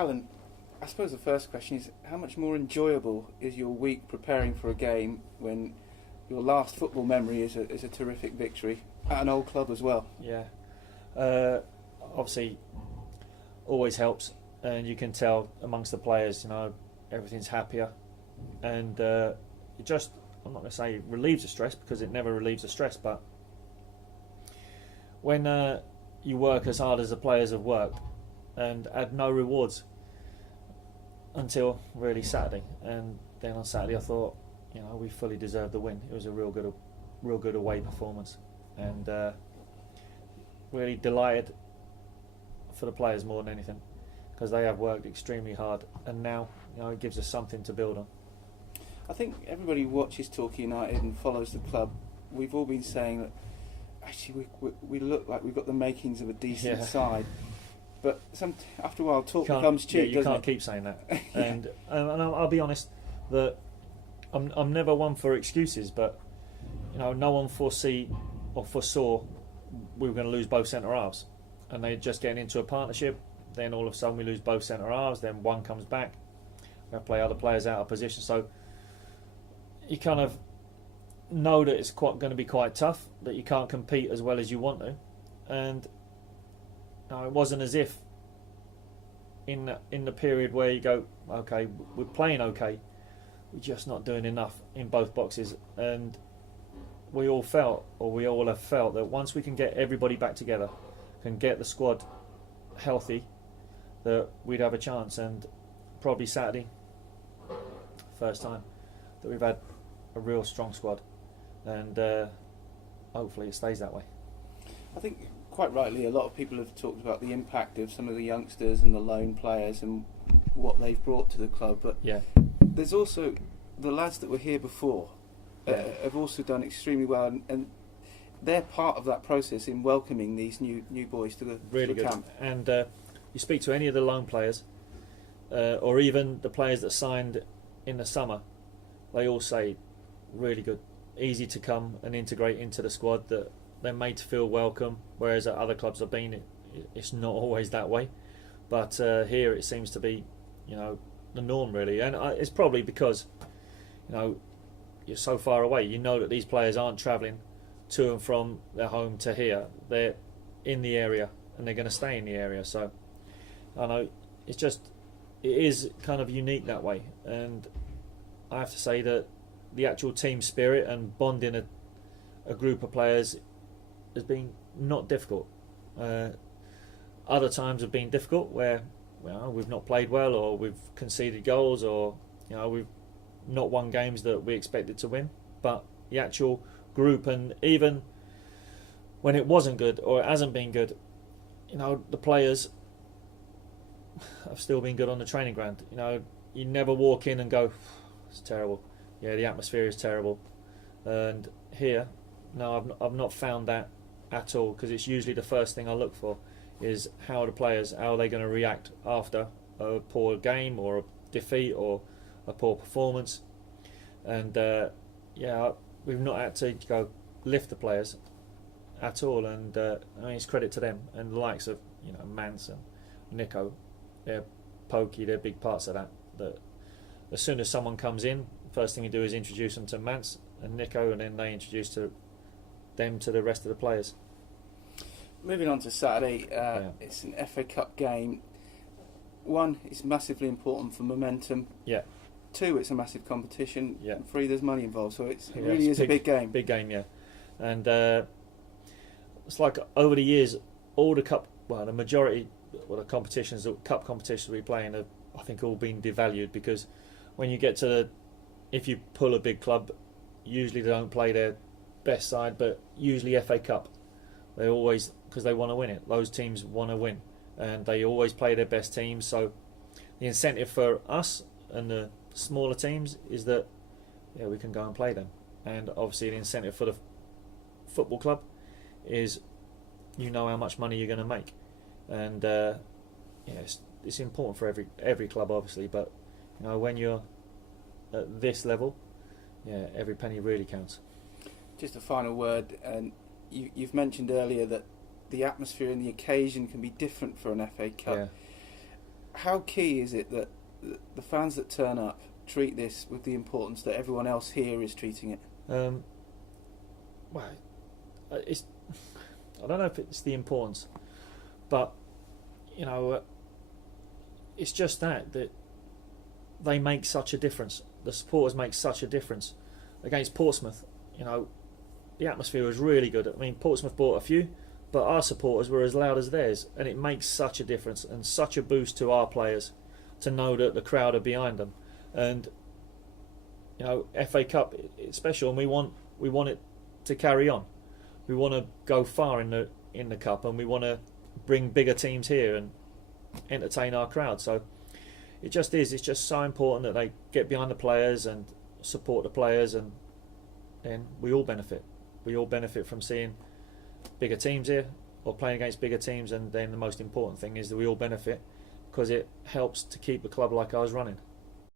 Alan, I suppose the first question is, how much more enjoyable is your week preparing for a game when your last football memory is a terrific victory at an old club as well? Yeah. Obviously, always helps, and you can tell amongst the players, everything's happier, and it just, I'm not going to say relieves the stress, because it never relieves the stress, but when you work as hard as the players have worked and had no rewards until really Saturday, and then on Saturday I thought, we fully deserved the win. It was a real good away performance, and really delighted for the players more than anything, because they have worked extremely hard, and now it gives us something to build on. I think everybody who watches Torquay United and follows the club, we've all been saying that actually we look like we've got the makings of a decent side, but after a while talk becomes cheap. You can't keep saying that. And I'll be honest that I'm never one for excuses, but no one foresaw we were going to lose both centre halves, and they're just getting into a partnership. Then all of a sudden we lose both centre halves. Then one comes back. We have to play other players out of position. So you kind of know that it's going to be quite tough. That you can't compete as well as you want to, and it wasn't as if in the period where you go, okay, we're playing okay, we're just not doing enough in both boxes, and we all have felt that once we can get everybody back together, can get the squad healthy, that we'd have a chance. And probably Saturday, first time that we've had a real strong squad, and hopefully it stays that way. I think quite rightly a lot of people have talked about the impact of some of the youngsters and the loan players and what they've brought to the club, but there's also the lads that were here before have also done extremely well, and they're part of that process in welcoming these new boys to the camp. And you speak to any of the loan players, or even the players that signed in the summer, they all say really good, easy to come and integrate into the squad, that they're made to feel welcome, whereas at other clubs I've been, it's not always that way. But here it seems to be, the norm really, and it's probably because, you're so far away. You know that these players aren't travelling to and from their home to here. They're in the area, and they're going to stay in the area. So I know it is kind of unique that way, and I have to say that the actual team spirit and bonding a group of players has been not difficult. Other times have been difficult where we've not played well, or we've conceded goals, or we've not won games that we expected to win. But the actual group, and even when it wasn't good or it hasn't been good, the players have still been good on the training ground. You never walk in and go, it's terrible. Yeah, the atmosphere is terrible. And here, no, I've not found that at all, because it's usually the first thing I look for is how are the players, how are they going to react after a poor game or a defeat or a poor performance. And we've not had to go lift the players at all, and it's credit to them, and the likes of Mance and Nico, they're pokey, they're big parts of that. That as soon as someone comes in, first thing you do is introduce them to Mance and Nico, and then they introduce them to the rest of the players. Moving on to Saturday, it's an FA Cup game. One, it's massively important for momentum. Yeah. Two, it's a massive competition. Yeah. And three, there's money involved, so it really is a big game. Big game, yeah. And it's like over the years, all the majority, the competitions, the cup competitions we play in have, I think, all been devalued, because when you get to if you pull a big club, usually they don't play their best side, but usually FA Cup, they always, because they want to win it. Those teams want to win, and they always play their best teams. So the incentive for us and the smaller teams is that we can go and play them. And obviously the incentive for the football club is how much money you're going to make. And it's important for every club, obviously, but when you're at this level, every penny really counts. Just a final word, and you've mentioned earlier that the atmosphere and the occasion can be different for an FA Cup. how key is it that the fans that turn up treat this with the importance that everyone else here is treating it? Well, it's, I don't know if it's the importance, but you know, it's just that they make such a difference. The supporters make such a difference. Against Portsmouth, you know, the atmosphere was really good. I mean, Portsmouth bought a few, but our supporters were as loud as theirs, and it makes such a difference and such a boost to our players to know that the crowd are behind them. And you know, FA Cup, it's special, and we want it to carry on. We want to go far in the cup, and we want to bring bigger teams here and entertain our crowd. So it's just so important that they get behind the players and support the players, and then we all benefit. We all benefit from seeing bigger teams here or playing against bigger teams, and then the most important thing is that we all benefit because it helps to keep a club like ours running.